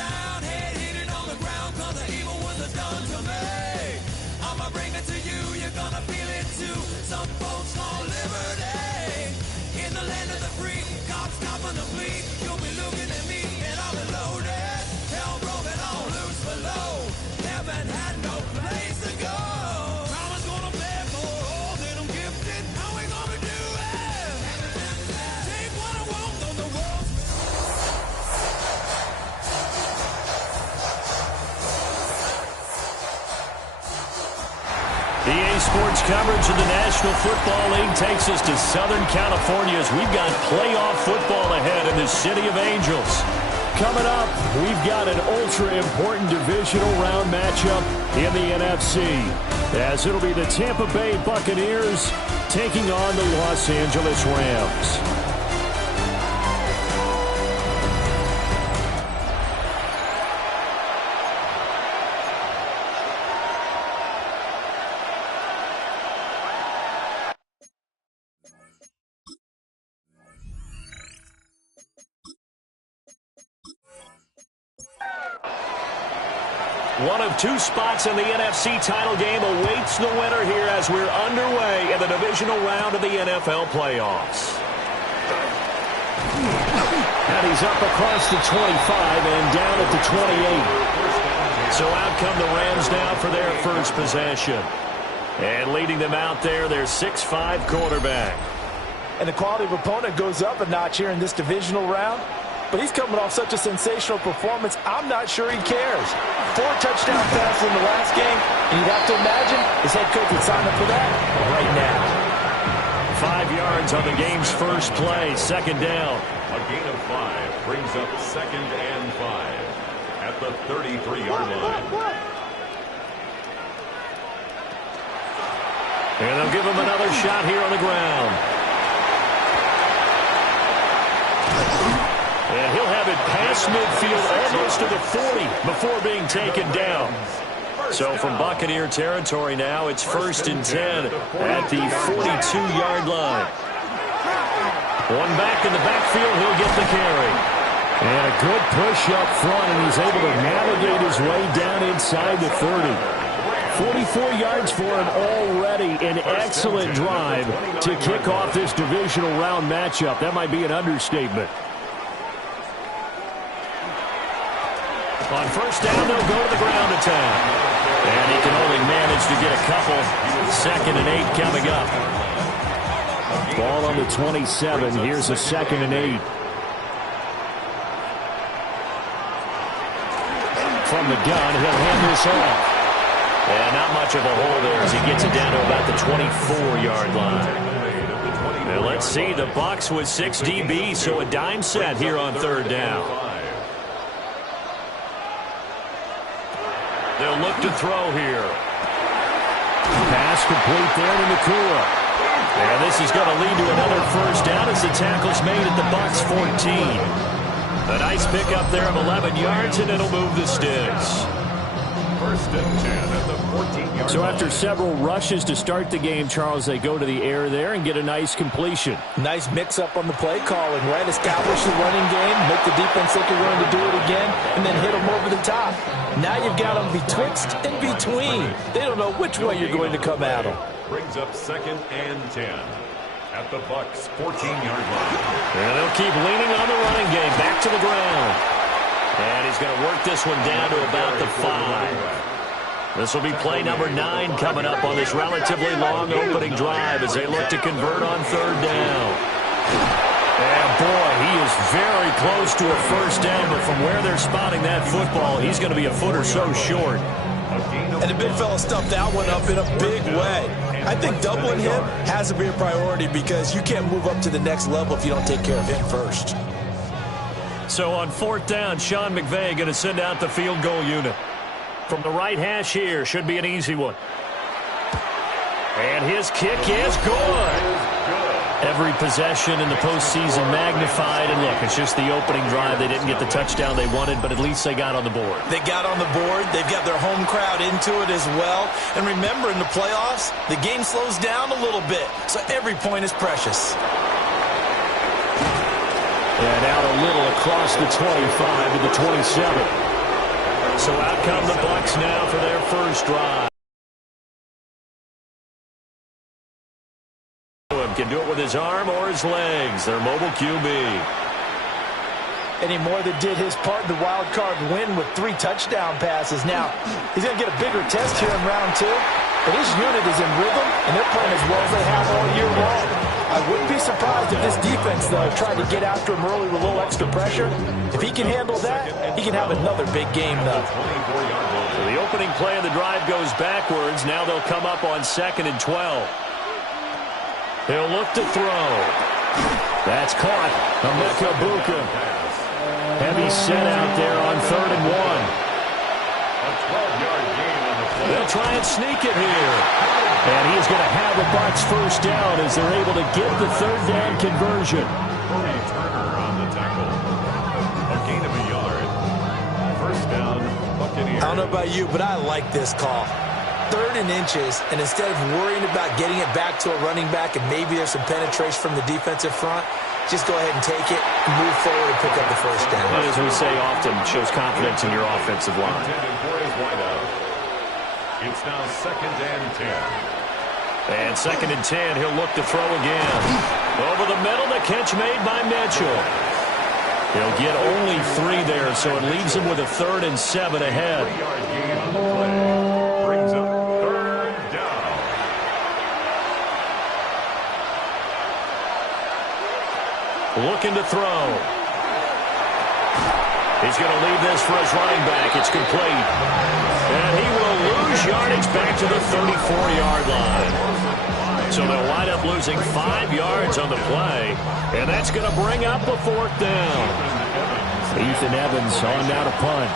sound, head hitting on the ground, 'cause the evil ones are done to me. I'ma bring it to you, you're gonna feel it too. Some folks want liberty in the land of the free. Cops copping the plea, you'll be looking at me and I'll be loaded. Hell broken all loose below. Heaven had no place to go. Mama's gonna beg for all that I'm gifted. How we gonna do it? Take what I want, though the world's EA Sports coverage of the National Football League takes us to Southern California as we've got playoff football ahead in the City of Angels. Coming up, we've got an ultra-important divisional round matchup in the NFC, as it'll be the Tampa Bay Buccaneers taking on the Los Angeles Rams. One of two spots in the NFC title game awaits the winner here as we're underway in the divisional round of the NFL playoffs. And he's up across the 25 and down at the 28. So out come the Rams now for their first possession. And leading them out there, their 6'5" quarterback. And the quality of opponent goes up a notch here in this divisional round. But he's coming off such a sensational performance, I'm not sure he cares. 4 touchdown passes in the last game, and you'd have to imagine his head coach would sign up for that right now. 5 yards on the game's first play, second down. A gain of 5 brings up 2nd and 5 at the 33-yard line. And they'll give him another shot here on the ground. And he'll have it past midfield almost to the 40 before being taken down. So from Buccaneer territory now, it's 1st and 10 at the 42-yard line. One back in the backfield, he'll get the carry. And a good push up front, and he's able to navigate his way down inside the 30. 44 yards for him already. An excellent drive to kick off this divisional round matchup. That might be an understatement. On first down, they'll go to the ground attack. And he can only manage to get a couple. 2nd and 8 coming up. Ball on the 27. Here's a 2nd and 8. From the gun, he'll hand this off. And not much of a hole there as he gets it down to about the 24-yard line. And let's see, the Bucs with 6 DBs, so a dime set here on 3rd down. They'll look to throw here. Pass complete there to Nakua. And this is going to lead to another first down as the tackle's made at the Bucs 14. A nice pickup there of 11 yards, and it'll move the sticks. 1st and 10 at the 14-yard So line. after several rushes to start the game, Charles, they go to the air there and get a nice completion. Nice mix-up on the play calling, right? Establish the running game, make the defense think you're going to do it again, and then hit them over the top. Now you've got them betwixt and between. They don't know which way you're going to come at them. Brings up 2nd and 10 at the Bucs 14-yard line. And they'll keep leaning on the running game. Back to the ground. And he's going to work this one down to about the 5. This will be play number 9 coming up on this relatively long opening drive as they look to convert on 3rd down. And boy, he is very close to a first down, but from where they're spotting that football, he's going to be a foot or so short. And the big fella stuffed that one up in a big way. I think doubling him has to be a priority because you can't move up to the next level if you don't take care of him first. So on 4th down, Sean McVay going to send out the field goal unit. From the right hash here, should be an easy one. And his kick is good. Every possession in the postseason magnified. And look, it's just the opening drive. They didn't get the touchdown they wanted, but at least they got on the board. They got on the board. They've got their home crowd into it as well. And remember, in the playoffs, the game slows down a little bit. So every point is precious. And out a little across the 25 to the 27. So out come the Bucs now for their first drive. Can do it with his arm or his legs. Their mobile QB. Any more than did his part in the wild card win with 3 touchdown passes. Now, he's going to get a bigger test here in round 2. But his unit is in rhythm, and they're playing as well as they have all year long. I wouldn't be surprised if this defense, though, tried to get after him early with a little extra pressure. If he can handle that, he can have another big game, though. So the opening play of the drive goes backwards. Now they'll come up on 2nd and 12. He'll look to throw. That's caught. Emeka Egbuka. Heavy set out there on 3rd and 1. A 12-yard gain on the play. They'll try and sneak it here. And he's going to have the Bucs first down as they're able to get the 3rd down conversion. Corey Turner on the tackle. A gain of a yard. First down, Buccaneers. I don't know about you, but I like this call. 3rd and inches, and instead of worrying about getting it back to a running back and maybe there's some penetration from the defensive front, just go ahead and take it, move forward, and pick up the first down. Well, as we say often, shows confidence in your offensive line. Intended for his wideout. It's now 2nd and 10. And 2nd and 10, he'll look to throw again. Over the middle, the catch made by Mitchell. He'll get only 3 there, so it leaves him with a 3rd and 7 ahead. 3-yard gain on the play. Brings up 3rd down. Looking to throw. He's going to leave this for his running back. It's complete. And he will lose yardage back to the 34-yard line. So they'll wind up losing 5 yards on the play. And that's going to bring up the 4th down. Ethan Evans on now to punt.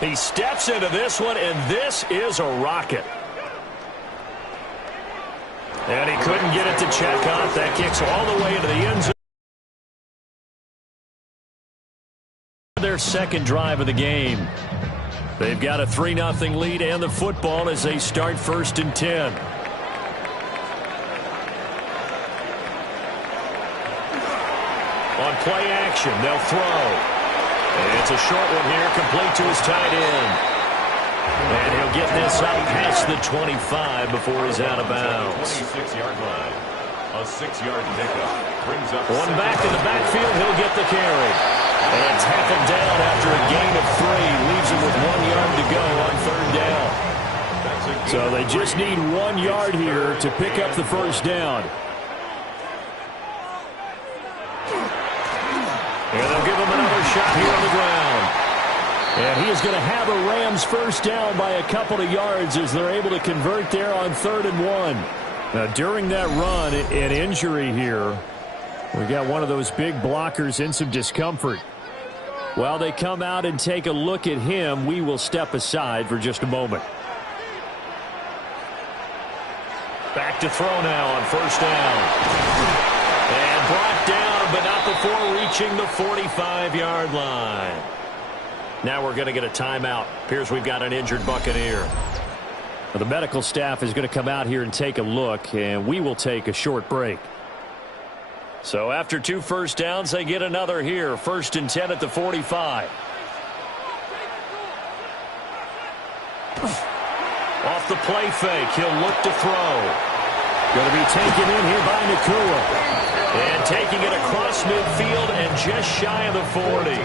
He steps into this one, and this is a rocket. And he couldn't get it to check out. That kicks all the way into the end zone. Their 2nd drive of the game. They've got a 3-0 lead and the football as they start 1st and 10. On play action, they'll throw. And it's a short one here, complete to his tight end. And he'll get this up past the 25 before he's out of bounds. 26-yard line. A 6-yard pickup. Brings up One back in the backfield, he'll get the carry. And tackled down after a gain of 3. Leaves him with 1 yard to go on 3rd down. So they just need 1 yard here to pick up the first down. And they'll give him another shot here on the ground. And he is going to have a Rams first down by a couple of yards as they're able to convert there on 3rd and 1. Now, during that run, an injury here. We got one of those big blockers in some discomfort. While they come out and take a look at him, we will step aside for just a moment. Back to throw now on 1st down. And brought down, but not before reaching the 45-yard line. Now we're going to get a timeout. Appears we've got an injured Buccaneer. The medical staff is going to come out here and take a look, and we will take a short break. So after 2 first downs, they get another here. 1st and 10 at the 45. Off the play fake, he'll look to throw. Going to be taken in here by Nacua. And taking it across midfield and just shy of the 40.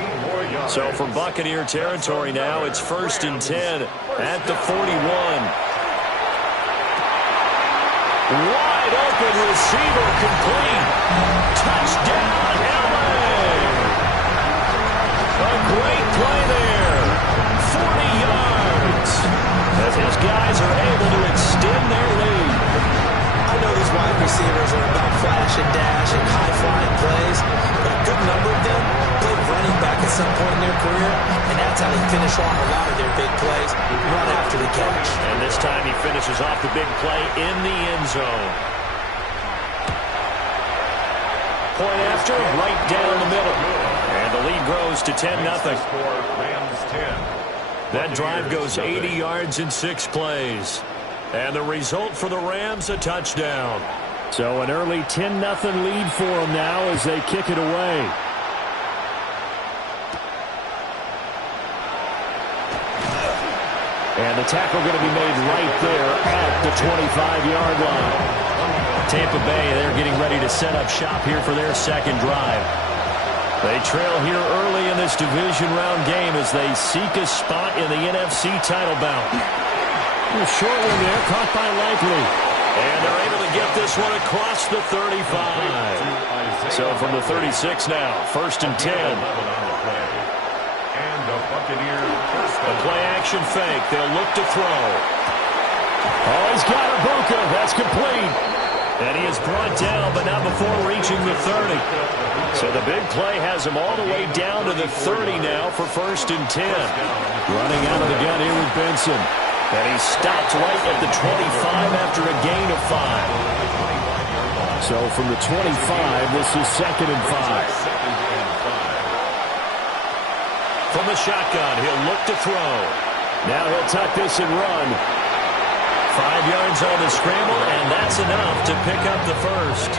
So from Buccaneer territory now, it's 1st and 10 at the 41. Wide open receiver complete. Touchdown, LA. A great play there. 40 yards. As his guys are able to extend their lead. I know these wide receivers are about flash and dash and high-flying plays, but a good number of them played running back at some point in their career, and that's how they finish off a lot of their big plays, run after the catch. And this time he finishes off the big play in the end zone. Point after, right down the middle. And the lead grows to 10-0. Rams 10. That drive goes 80 yards in 6 plays. And the result for the Rams, a touchdown. So an early 10-0 lead for them now as they kick it away. And the tackle going to be made right there at the 25-yard line. Tampa Bay, they're getting ready to set up shop here for their second drive. They trail here early in this division round game as they seek a spot in the NFC title bout. A short one there, caught by Likely. And they're able to get this one across the 35. So from the 36 now, 1st and 10. And the Buccaneers first. A play-action fake. They'll look to throw. Oh, he's got Ibuka. That's complete. And he is brought down, but not before reaching the 30. So the big play has him all the way down to the 30 now for 1st and 10. Running out of the gun here with Benson. And he stopped right at the 25 after a gain of 5. So from the 25, this is 2nd and 5. From the shotgun, he'll look to throw. Now he'll tuck this and run. 5 yards on the scramble, and that's enough to pick up the first.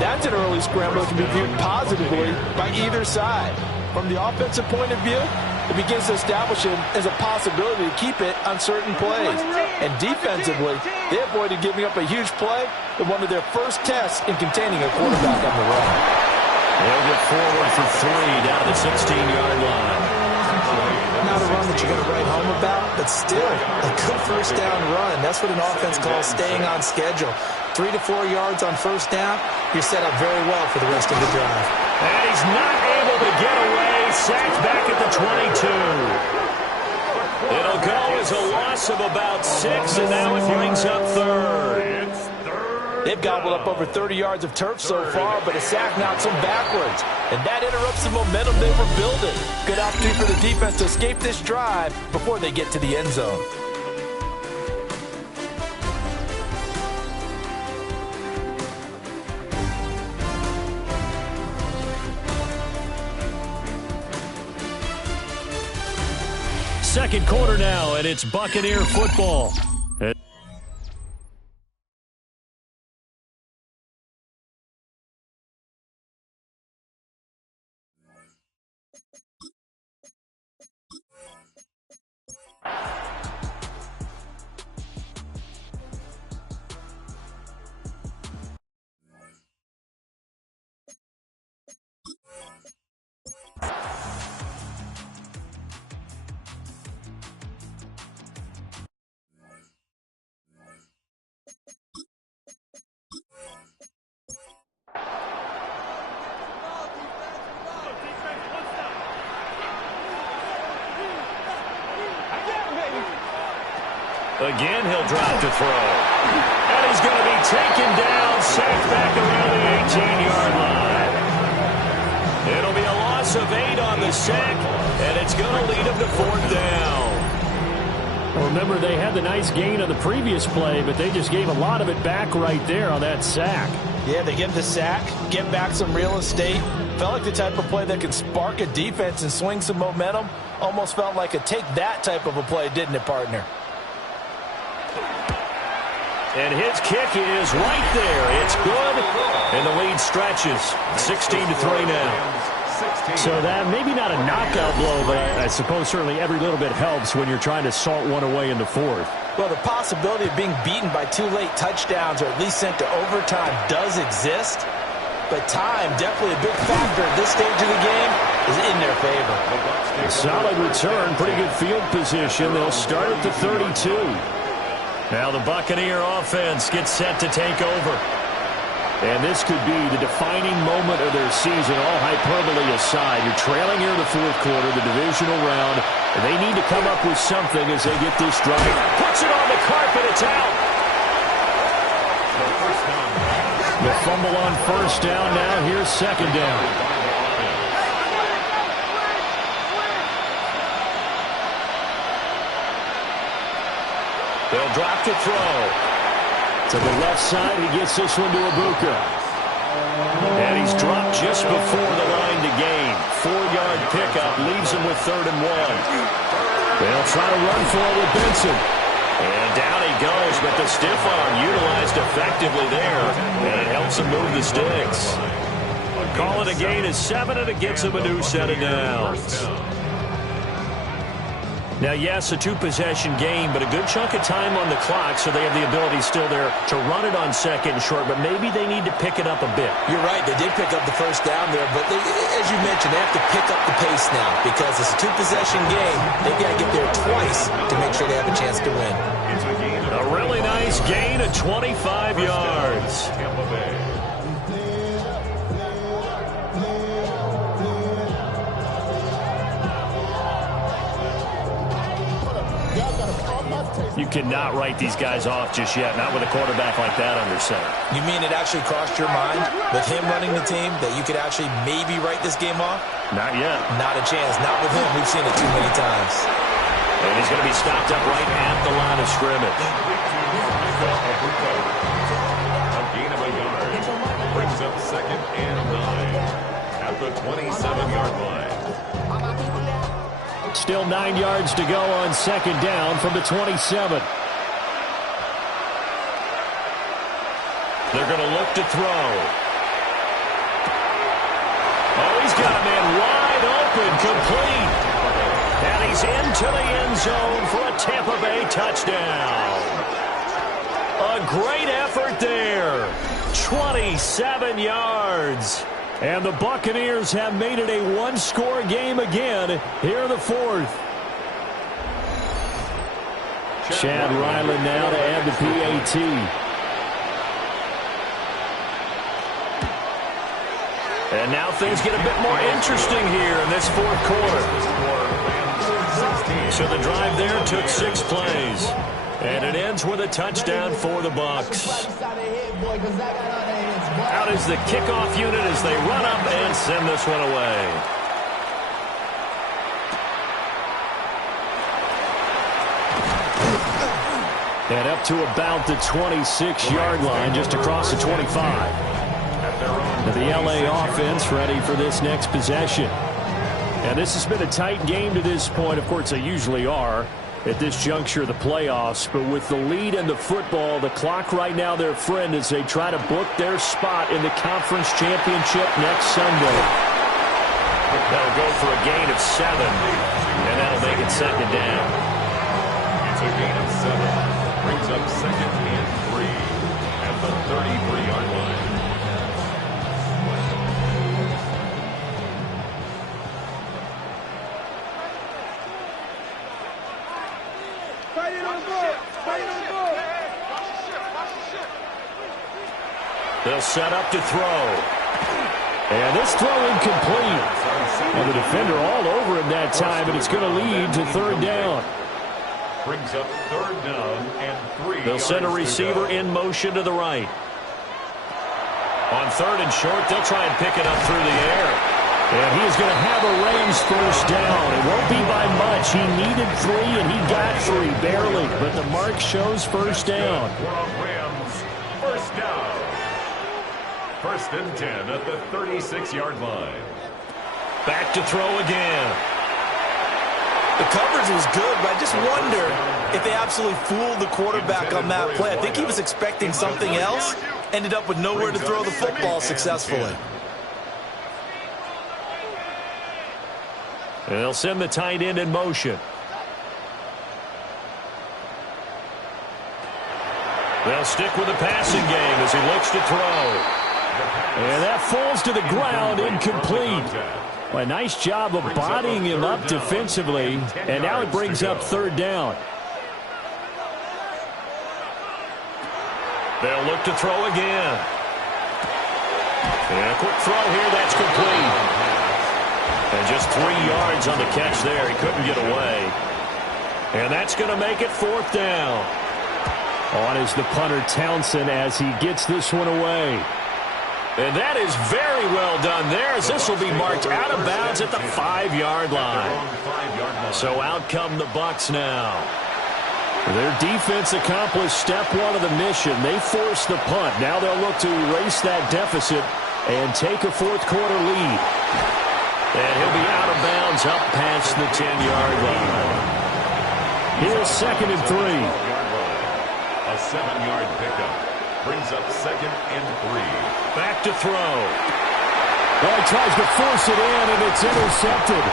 That's an early scramble that can be viewed positively by either side. From the offensive point of view, it begins to establish him as a possibility to keep it on certain plays. And defensively, they avoided giving up a huge play with one of their first tests in containing a quarterback on the run. They'll get forward for 3 down to the 16-yard line. Not a run that you're going to write home about, but still a good first down run. That's what an offense calls staying on schedule. 3 to 4 yards on first down, you're set up very well for the rest of the drive. And he's not able to get away. Sacked back at the 22. It'll go as a loss of about 6, and now it brings up 3rd. They've gobbled up over 30 yards of turf so far, but a sack knocks them backwards. And that interrupts the momentum they were building. Good opportunity for the defense to escape this drive before they get to the end zone. Second quarter now, and it's Buccaneer football. Again, he'll drop to throw. And he's going to be taken down, sacked back around the 18-yard line. It'll be a loss of 8 on the sack, and it's going to lead him to 4th down. Well, remember, they had the nice gain on the previous play, but they just gave a lot of it back right there on that sack. Yeah, they get the sack, get back some real estate. Felt like the type of play that could spark a defense and swing some momentum. Almost felt like a take that type of a play, didn't it, partner? And his kick is right there. It's good, and the lead stretches. 16-3 now. So that maybe not a knockout blow, but I suppose certainly every little bit helps when you're trying to salt one away in the 4th. Well, the possibility of being beaten by 2 late touchdowns or at least sent to overtime does exist. But time, definitely a big factor at this stage of the game, is in their favor. A solid return, pretty good field position. They'll start at the 32. Now the Buccaneer offense gets set to take over. And this could be the defining moment of their season, all hyperbole aside. You're trailing here in the 4th quarter, the divisional round. And they need to come up with something as they get this drive. Puts it on the carpet, it's out. The fumble on first down, now here's second down. They'll drop to throw. To the left side, he gets this one to Ibuka. And he's dropped just before the line to gain. 4-yard pickup leaves him with 3rd and 1. They'll try to run for it with Benson. And down he goes, but the stiff arm utilized effectively there, and it helps him move the sticks. Call it a gain of 7, and it gets him a new set of downs. Now, yes, a two-possession game, but a good chunk of time on the clock, so they have the ability still there to run it on second and short, but maybe they need to pick it up a bit. You're right. They did pick up the first down there, but as you mentioned, they have to pick up the pace now because it's a two-possession game. They've got to get there twice to make sure they have a chance to win. A really nice gain of 25 yards. Tampa Bay. You cannot write these guys off just yet, not with a quarterback like that under center. You mean it actually crossed your mind with him running the team that you could actually maybe write this game off? Not yet. Not a chance. Not with him. We've seen it too many times. And he's going to be stopped up right at the line of scrimmage. A gain of a yard. Brings up 2nd and 9 at the 27-yard line. Still 9 yards to go on 2nd down from the 27. They're going to look to throw. Oh, he's got a man wide open, complete. And he's into the end zone for a Tampa Bay touchdown. A great effort there. 27 yards. And the Buccaneers have made it a one-score game again here in the 4th. Chad Ryland now to add the PAT. And now things get a bit more interesting here in this 4th quarter. So the drive there took 6 plays. And it ends with a touchdown for the Bucs. Out is the kickoff unit as they run up and send this one away. And up to about the 26-yard line, just across the 25. The LA offense ready for this next possession. And this has been a tight game to this point. Of course, they usually are at this juncture of the playoffs, but with the lead in the football, the clock right now their friend as they try to book their spot in the conference championship next Sunday. That'll go for a gain of 7, and that'll make it 2nd down. It's a gain of 7. Brings up 2nd and 3 at the 33-yard line. They'll set up to throw. And this throw incomplete. And the defender all over him that time, and it's going to lead to 3rd down. Brings up 3rd down and 3. They'll send a receiver in motion to the right. On 3rd and short, they'll try and pick it up through the air. And he is going to have a Rams 1st down. It won't be by much. He needed 3, and he got 3, barely. But the mark shows 1st down. Rams 1st down. 1st and 10 at the 36-yard line. Back to throw again. The coverage was good, but I just wonder if they absolutely fooled the quarterback on that play. I think he was expecting something else. Ended up with nowhere to throw the football successfully. And they'll send the tight end in motion. They'll stick with the passing game as he looks to throw. And that falls to the ground, incomplete. Well, a nice job of bodying him up defensively, and now it brings up 3rd down. They'll look to throw again. And a quick throw here, that's complete. And just 3 yards on the catch there. He couldn't get away. And that's going to make it 4th down. On is the punter Townsend as he gets this one away. And that is very well done there as this will be marked out of bounds at the 5-yard line. So out come the Bucs now. Their defense accomplished step 1 of the mission. They forced the punt. Now they'll look to erase that deficit and take a 4th quarter lead. And he'll be out of bounds up past the 10-yard line. Here's 2nd and 3. 7-yard pickup. Brings up 2nd and 3. Back to throw. Well, he tries to force it in, and it's intercepted.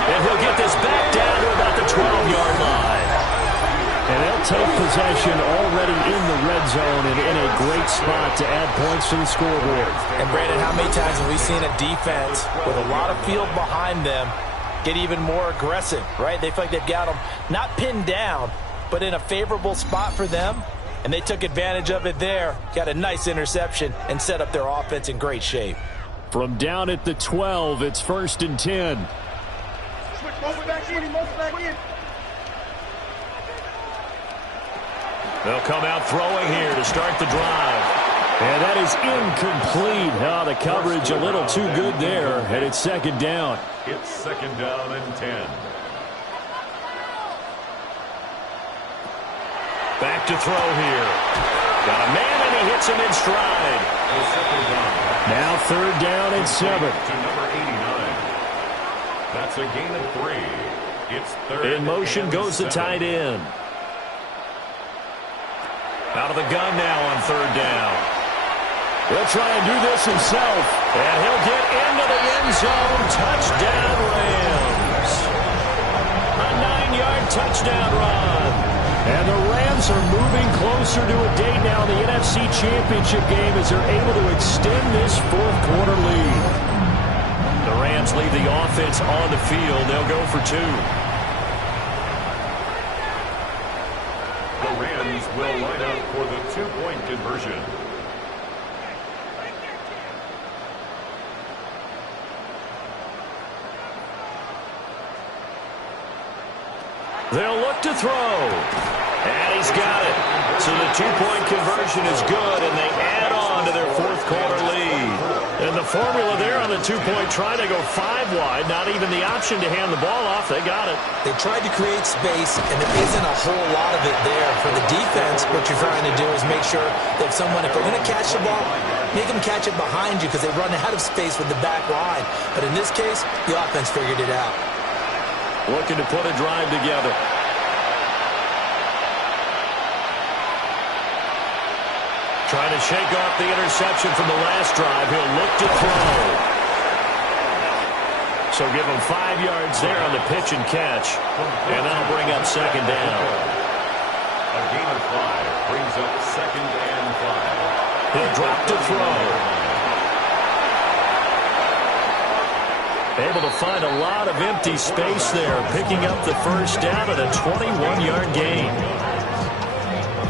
And he'll get this back down to about the 12-yard line. And they'll take possession already in the red zone and in a great spot to add points to the scoreboard. And, Brandon, how many times have we seen a defense with a lot of field behind them get even more aggressive, right? They feel like they've got them not pinned down, but in a favorable spot for them, and they took advantage of it there, got a nice interception, and set up their offense in great shape. From down at the 12, it's 1st and 10. They'll come out throwing here to start the drive. And that is incomplete. Oh, the coverage a little too good there, and it's 2nd down. It's 2nd down and 10. Back to throw here. Got a man, and he hits him in stride. Now 3rd down and 7. To number 89. That's a gain of 3. It's 3rd. In motion and goes 7. the tight end. Out of the gun now on 3rd down. He'll try and do this himself. And he'll get into the end zone. Touchdown, Rams. A 9-yard touchdown run. And the Rams are moving closer to a date now in the NFC Championship game as they're able to extend this 4th quarter lead. The Rams leave the offense on the field. They'll go for 2. The Rams will line up for the 2-point conversion. They'll look to throw. And he's got it. So the 2-point conversion is good, and they add on to their 4th quarter lead. And the formula there on the 2-point, trying to go 5 wide, not even the option to hand the ball off. They got it. They tried to create space, and there isn't a whole lot of it there. For the defense, what you're trying to do is make sure that if they're going to catch the ball, make them catch it behind you because they run out of space with the back line. But in this case, the offense figured it out. Looking to put a drive together. Trying to shake off the interception from the last drive. He'll look to throw. So give him 5 yards there on the pitch and catch. And that'll bring up 2nd down. A gain of 5 brings up 2nd and 5. He'll drop to throw. Able to find a lot of empty space there, picking up the 1st down at a 21-yard gain.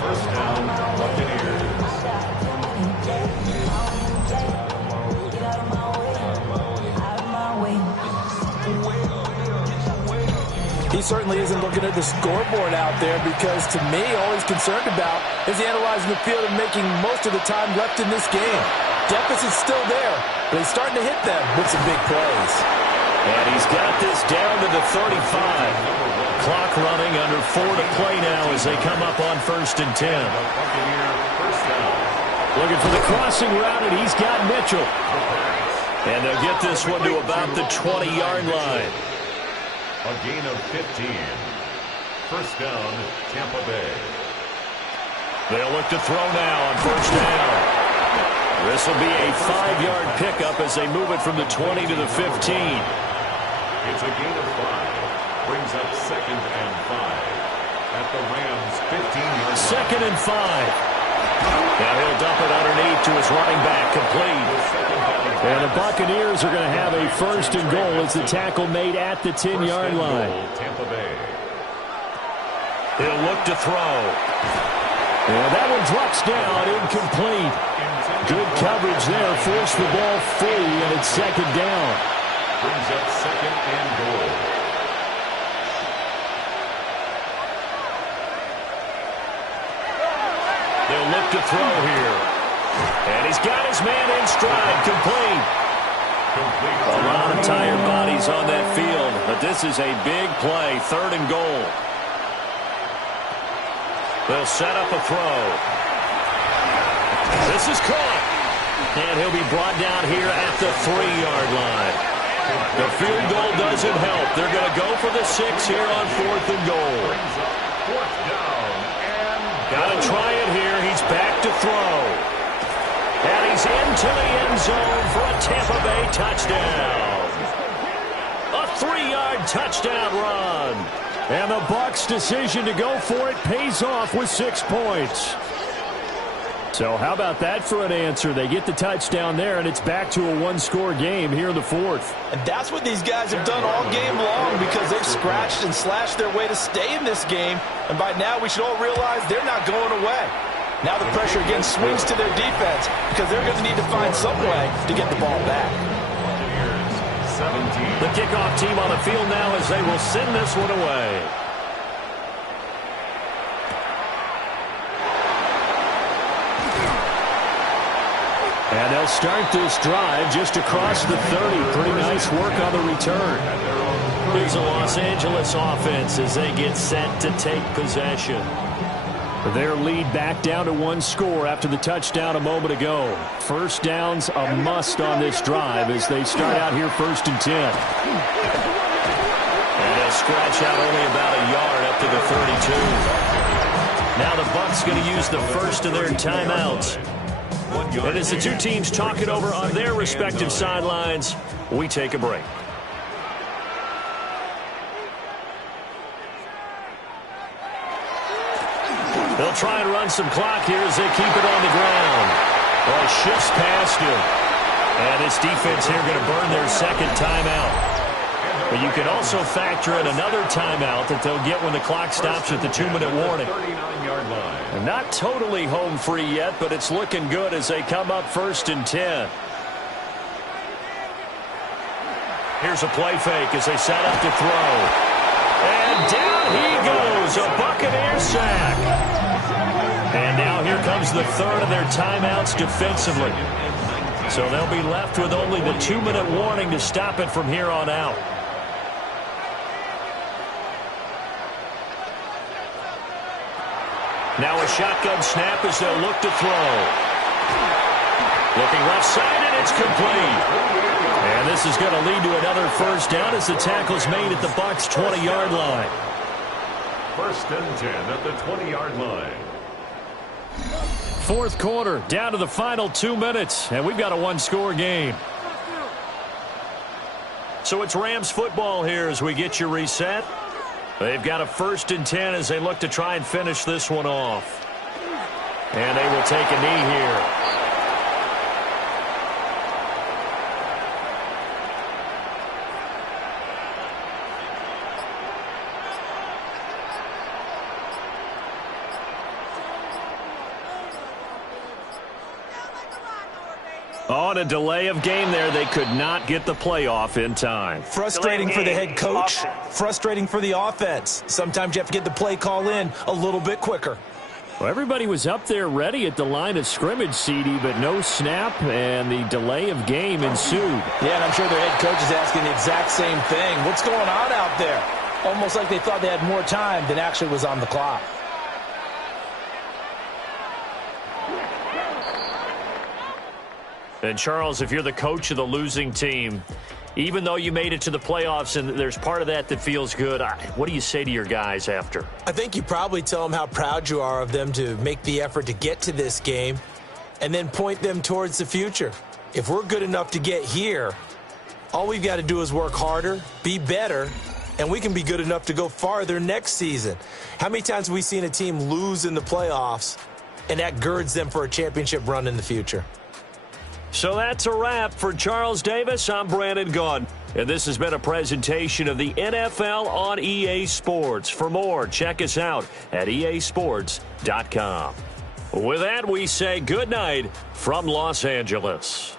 1st down, Buccaneers. He certainly isn't looking at the scoreboard out there because, to me, all he's concerned about is analyzing the field and making most of the time left in this game. Deficit's still there, but he's starting to hit them with some big plays. And he's got this down to the 35. Clock running, under 4 to play now as they come up on 1st and 10. Looking for the crossing route, and he's got Mitchell. And they'll get this one to about the 20-yard line. A gain of 15. 1st down, Tampa Bay. They'll look to throw now on 1st down. This will be a 5-yard pickup as they move it from the 20 to the 15. It's a gain of 5. Brings up 2nd and 5. At the Rams' 15-yard line. 2nd and 5. Now he'll dump it underneath to his running back, complete. And the Buccaneers are going to have a 1st and goal as the tackle made at the 10-yard line. Tampa Bay. He'll look to throw. And that one drops down, incomplete. Good coverage there, forced the ball free, and it's 2nd down. Brings up 2nd and goal. They'll look to throw here. And he's got his man in stride, complete. A lot of tired bodies on that field, but this is a big play, 3rd and goal. They'll set up a throw. This is caught. And he'll be brought down here at the 3-yard line. The field goal doesn't help. They're going to go for the 6 here on 4th and goal. 4th down and Got to try it here. He's back to throw. And he's into the end zone for a Tampa Bay touchdown. A 3-yard touchdown run. And the Bucs' decision to go for it pays off with 6 points. So how about that for an answer? They get the touchdown there, and it's back to a one-score game here in the fourth. And that's what these guys have done all game long, because they've scratched and slashed their way to stay in this game. And by now, we should all realize they're not going away. Now the pressure again swings to their defense, because they're going to need to find some way to get the ball back. The kickoff team on the field now as they will send this one away. And they'll start this drive just across the 30. Pretty nice work on the return. Here's a Los Angeles offense as they get set to take possession. Their lead back down to 1 score after the touchdown a moment ago. First down's a must on this drive as they start out here 1st and 10. And they'll scratch out only about a yard up to the 32. Now the Bucs going to use the first of their timeouts. And as the two teams talk it over on their respective sidelines, we take a break. They'll try and run some clock here as they keep it on the ground. Well, shifts past him. And this defense here going to burn their second timeout. But you can also factor in another timeout that they'll get when the clock stops at the 2-minute warning. And not totally home free yet, but it's looking good as they come up 1st and 10. Here's a play fake as they set up to throw. And down he goes, a Buccaneer sack. And now here comes the third of their timeouts defensively. So they'll be left with only the 2-minute warning to stop it from here on out. Now a shotgun snap as they'll look to throw. Looking left side, and it's complete. And this is going to lead to another first down as the tackle's made at the Bucs' 20-yard line. 1st and 10 at the 20-yard line. Fourth quarter, down to the final 2 minutes, and we've got a one-score game. So it's Rams football here as we get you reset. They've got a 1st and 10 as they look to try and finish this one off. And they will take a knee here. On a delay of game there, they could not get the playoff in time. Frustrating for the head coach, frustrating for the offense. Sometimes you have to get the play call in a little bit quicker. Well, everybody was up there ready at the line of scrimmage, CD, but no snap, and the delay of game ensued. Yeah, and I'm sure their head coach is asking the exact same thing. What's going on out there? Almost like they thought they had more time than actually was on the clock. And, Charles, if you're the coach of the losing team, even though you made it to the playoffs and there's part of that that feels good, what do you say to your guys after? I think you probably tell them how proud you are of them to make the effort to get to this game and then point them towards the future. If we're good enough to get here, all we've got to do is work harder, be better, and we can be good enough to go farther next season. How many times have we seen a team lose in the playoffs, and that girds them for a championship run in the future? So that's a wrap. For Charles Davis, I'm Brandon Gaudin. And this has been a presentation of the NFL on EA Sports. For more, check us out at easports.com. With that, we say good night from Los Angeles.